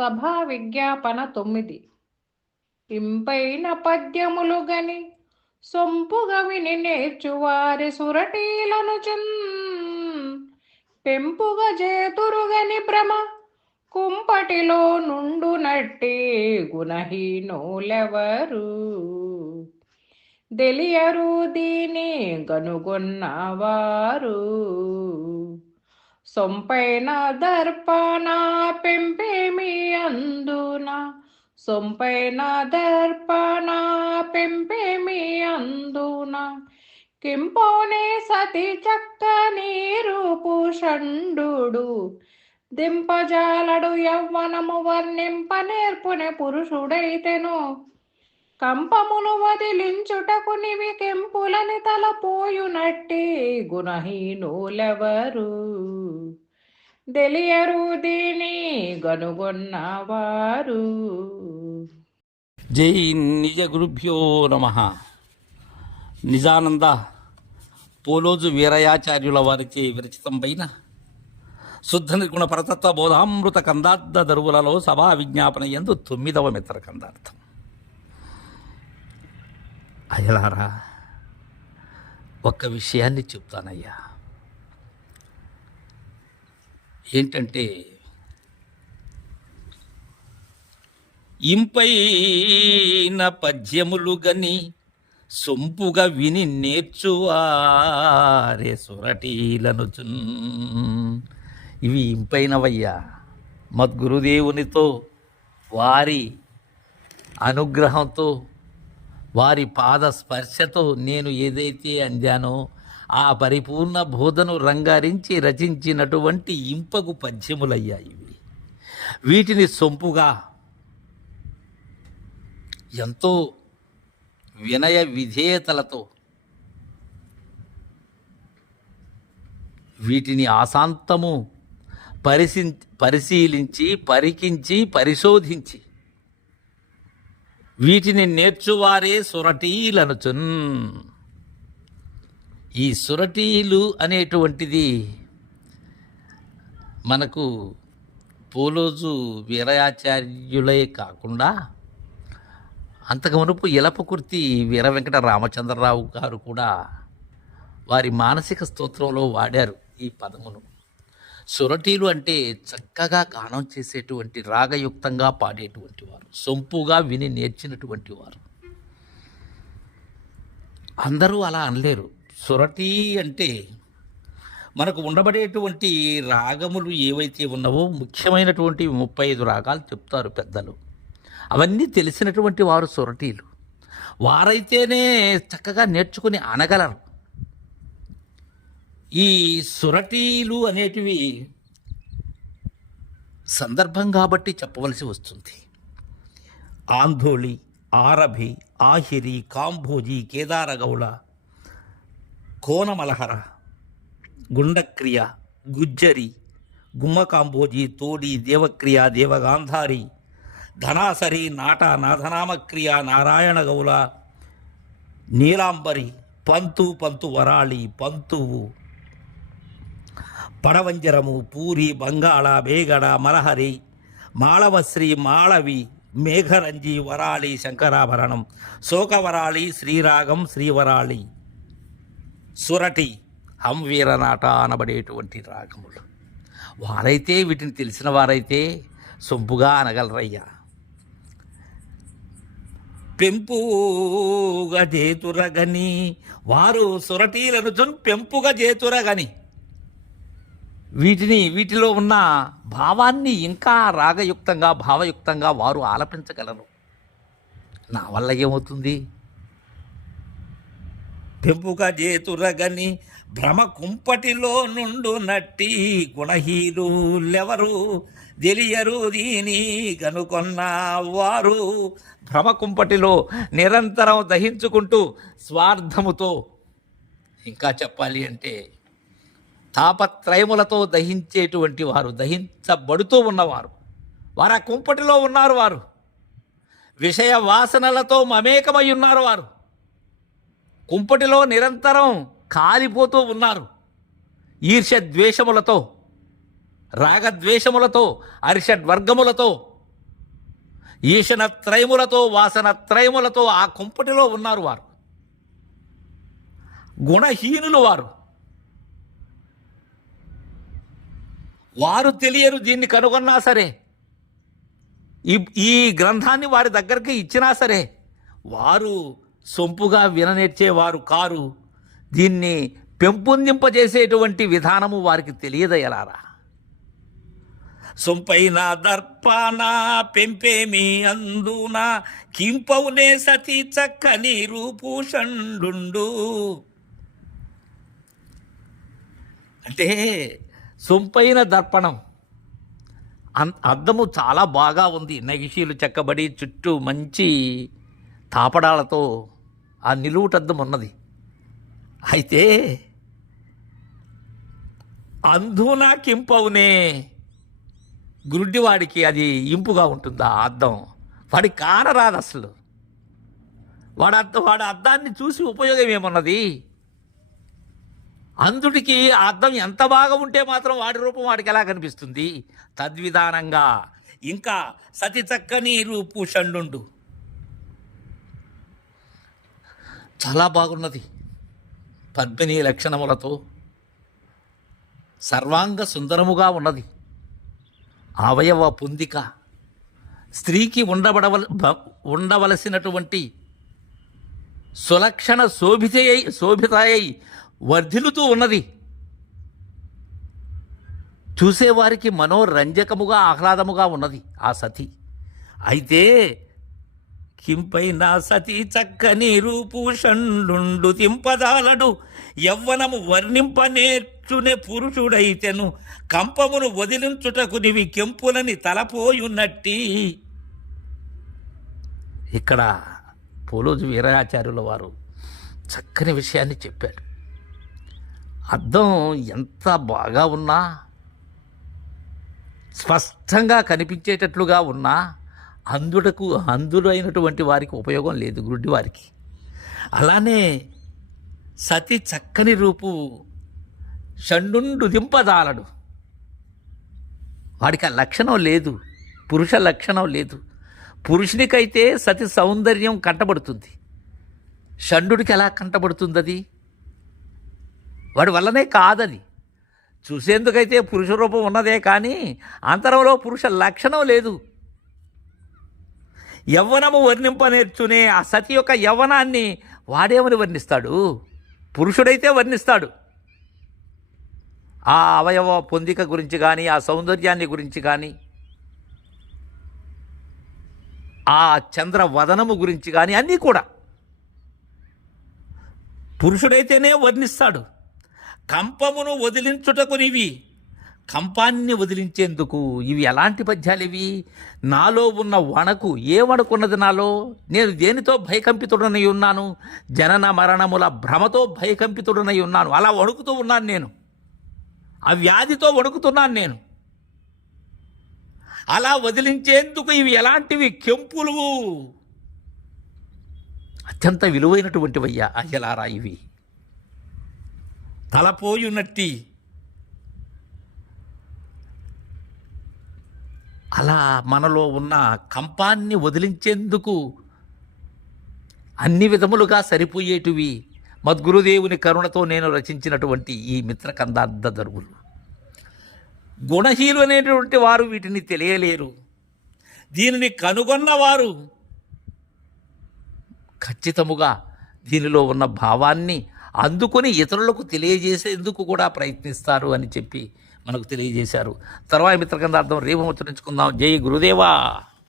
సభా విజ్ఞాపన తొమ్మిది. ఇంపైన పద్యములు గని సొంపుగా విని నేర్చువారి సురటీలను చున్. పెంపుగా చేతురుగని భ్రమ కుంపటిలో నుండు నట్టి గుణహీనులెవరు? తెలియరు దీని గనుగొన్నవారు. సొంపైన దర్పణ పెంపి సొంపైన దర్పణ పెంపెమి అందున. కింపోనే సతి చక్క నీరూపు షండు దింపజాలడు యవ్వనము వర్ణింప నేర్పునే పురుషుడైతెను. కంపమును వదిలించుటకు నివి కెంపులని తలపోయునట్టి గుణహీనులెవరు? తెలియరు దీని గనుగొన్నవారు. జై నిజ గురుభ్యో నమ. నిజానంద పోలోజు వీరయాచార్యుల వారిచే విరచితంపైన శుద్ధ నిర్గుణ పరతత్వ బోధామృత కందార్థ దరువులలో సభా విజ్ఞాపన ఎందు తొమ్మిదవ మిత్ర కందార్థం. అయలారా ఒక్క విషయాన్ని చెప్తానయ్యా. ఏంటంటే ఇంపైన పద్యములు గని సొంపుగా విని నేర్చువారే సురటీలను ఇవి ఇంపైనవయ్యా. మద్గురుదేవునితో వారి అనుగ్రహంతో వారి పాద స్పర్శతో నేను ఏదైతే అందానో ఆ పరిపూర్ణ బోధను రంగారించి రచించినటువంటి ఇంపగు పద్యములయ్యా ఇవి. వీటిని సొంపుగా ఎంతో వినయ విధేయతలతో వీటిని ఆశాంతము పరిశీ పరిశీలించి పరికించి పరిశోధించి వీటిని నేర్చువారే సురటీలనుచున్. ఈ సురటీలు అనేటువంటిది మనకు పోలోజు వీరయాచార్యులే కాకుండా అంతకు మునుపు ఇలపకుర్తి వీర వెంకట రామచంద్రరావు గారు కూడా వారి మానసిక స్తోత్రంలో వాడారు ఈ పదమును. సురటీలు అంటే చక్కగా గానం చేసేటువంటి రాగయుక్తంగా పాడేటువంటి వారు సొంపుగా విని నేర్చినటువంటి వారు. అందరూ అలా అనలేరు. సురటి అంటే మనకు ఉండబడేటువంటి రాగములు ఏవైతే ఉన్నావో ముఖ్యమైనటువంటి ముప్పై ఐదు రాగాలు చెప్తారు పెద్దలు. అవన్నీ తెలిసినటువంటి వారు సొరటీలు. వారైతేనే చక్కగా నేర్చుకుని అనగలరు. ఈ సురటీలు అనేటివి సందర్భం కాబట్టి చెప్పవలసి వస్తుంది. ఆంధోళి ఆరభి ఆహిరి కాంభోజి కేదారగౌళ కోనమలహర గుండక్రియ గుజ్జరి గుమ్మకాంబోజి తోడి దేవక్రియ దేవగాంధారి ధనాసరి నాట నాథనామక్రియ నారాయణ గౌల నీలాంబరి పంతు పంతు వరాళి పంతువు పడవంజరము పూరి బంగాళ బేగడ మలహరి మాళవశ్రీ మాళవి మేఘరంజి వరాళి శంకరాభరణం శోకవరాళి శ్రీరాగం శ్రీవరాళి సురటి హంవీరనాట అనబడేటువంటి రాగములు వారైతే వీటిని తెలిసిన వారైతే సొంపుగా అనగలరయ్యా పెంపుగా చేతురగని వారు సురటీలను చున్ పెంపుగా చేతురగని వీటిని వీటిలో ఉన్న భావాన్ని ఇంకా రాగయుక్తంగా భావయుక్తంగా వారు ఆలపించగలరు. నా వల్ల ఏమవుతుంది? పెంపుగా చేతురగని భ్రమ కుంపటిలో నుండు నట్టి గుణహీనులెవరు? తెలియరు దీని కనుకొన్న వారు. భ్రమకుంపటిలో నిరంతరం దహించుకుంటూ స్వార్థముతో ఇంకా చెప్పాలి అంటే తాపత్రయములతో దహించేటువంటి వారు దహించబడుతూ ఉన్నవారు. వారు ఆ కుంపటిలో ఉన్నారు వారు. విషయ వాసనలతో మమేకమై ఉన్నారు వారు. కుంపటిలో నిరంతరం కాలిపోతూ ఉన్నారు. ఈర్ష్య ద్వేషములతో రాగద్వేషములతో అరిషడ్వర్గములతో ఈశన వాసనత్రయములతో వాసన ఆ కుంపటిలో ఉన్నారు వారు. గుణహీనులు వారు. వారు తెలియరు దీన్ని కనుగొన్నా సరే. ఈ ఈ గ్రంథాన్ని వారి దగ్గరికి ఇచ్చినా సరే వారు సొంపుగా విననేర్చేవారు కారు. దీన్ని పెంపొందింపజేసేటువంటి విధానము వారికి తెలియదయలారా. సొంపైన దర్పాన పెంపేమి అందున? కింపవునే సతి చక్కని రూపుషండు అంటే సొంపైన దర్పణం. అం అద్దము చాలా బాగా ఉంది. నగిషీలు చెక్కబడి చుట్టూ మంచి తాపడాలతో ఆ నిలువుటద్దం ఉన్నది. అయితే అంధునా కింపవునే గురుడ్డివాడికి అది ఇంపుగా ఉంటుందా అర్థం? అద్దం వాడికి కానరాదు అసలు. వాడు అద్దం వాడు అద్దాన్ని చూసి ఉపయోగం ఏమన్నది? అంధుడికి అర్థం ఎంత బాగా ఉంటే మాత్రం వాడి రూపం వాడికి ఎలా కనిపిస్తుంది? తద్విధానంగా. ఇంకా సతి చక్కని రూపు షండు చాలా బాగున్నది. పద్మిని లక్షణములతో. సర్వాంగ సుందరముగా ఉన్నది. అవయవ పొందిక. స్త్రీకి ఉండబడవల బ- ఉండవలసినటువంటి సులక్షణ శోభితయై శోభితాయై వర్ధిల్లుతూ ఉన్నది. చూసేవారికి మనోరంజకముగా ఆహ్లాదముగా ఉన్నది ఆ సతి. అయితే కింపైన సతి చక్కని రూపూషణుండు తింపదాలడు యవ్వనము వర్ణింప నేర్చునే పురుషుడైతెను కంపమును వదిలించుటకు నివి కెంపులని తలపోయున్నట్టి. ఇక్కడ పోలోజు వీరాచార్యుల వారు చక్కని విషయాన్ని చెప్పాడు అర్థం ఎంత బాగా ఉన్నా స్పష్టంగా కనిపించేటట్లుగా ఉన్నా అందుటకు అందుడైనటువంటి వారికి ఉపయోగం లేదు గుడ్డి వారికి అలానే సతి చక్కని రూపు షండుండు దింపదాలడు వాడికి ఆ లక్షణం లేదు. పురుష లక్షణం లేదు. పురుషునికైతే సతి సౌందర్యం కంటబడుతుంది. షండుడికి ఎలా కంటబడుతుంది అది వాడి వల్లనే కాదది. చూసేందుకైతే పురుష రూపం ఉన్నదే కానీ అంతరంలో పురుష లక్షణం లేదు. యవ్వనము వర్ణింప నేర్చునే ఆ సతి యొక్క యవ్వనాన్ని వాడేమని వర్ణిస్తాడు? పురుషుడైతే వర్ణిస్తాడు. ఆ అవయవ పొందిక గురించి కానీ ఆ సౌందర్యాన్ని గురించి కానీ ఆ చంద్రవదనము గురించి కానీ అన్నీ కూడా పురుషుడైతేనే వర్ణిస్తాడు. కంపమును వదిలించుటకు ఇవి కంపాన్ని వదిలించేందుకు ఇవి ఎలాంటి పద్యాలు ఇవి? నాలో ఉన్న వణకు ఏ వణకున్నది నాలో? నేను దేనితో భయకంపితుడనై ఉన్నాను? జనన మరణముల భ్రమతో భయకంపితుడనై ఉన్నాను. అలా వణుకుతూ ఉన్నాను నేను. ఆ వ్యాధితో వణుకుతున్నాను నేను. అలా వదిలించేందుకు ఇవి ఎలాంటివి కెంపులు? అత్యంత విలువైనటువంటివయ్యా అయ్యలారా ఇవి. తలపోయున్నట్టి అలా మనలో ఉన్న కంపాన్ని వదిలించేందుకు అన్ని విధములుగా సరిపోయేటివి మద్గురుదేవుని కరుణతో నేను రచించినటువంటి ఈ మిత్రకందార్థ దరువులు. గుణహీలు అనేటువంటి వారు వీటిని తెలియలేరు. దీనిని కనుగొన్నవారు ఖచ్చితముగా దీనిలో ఉన్న భావాన్ని అందుకొని ఇతరులకు తెలియజేసేందుకు కూడా ప్రయత్నిస్తారు అని చెప్పి మనకు తెలియజేశారు. తర్వాత మిత్రకందార్థం రేపు ముచ్చరించుకుందాం. జై గురుదేవా!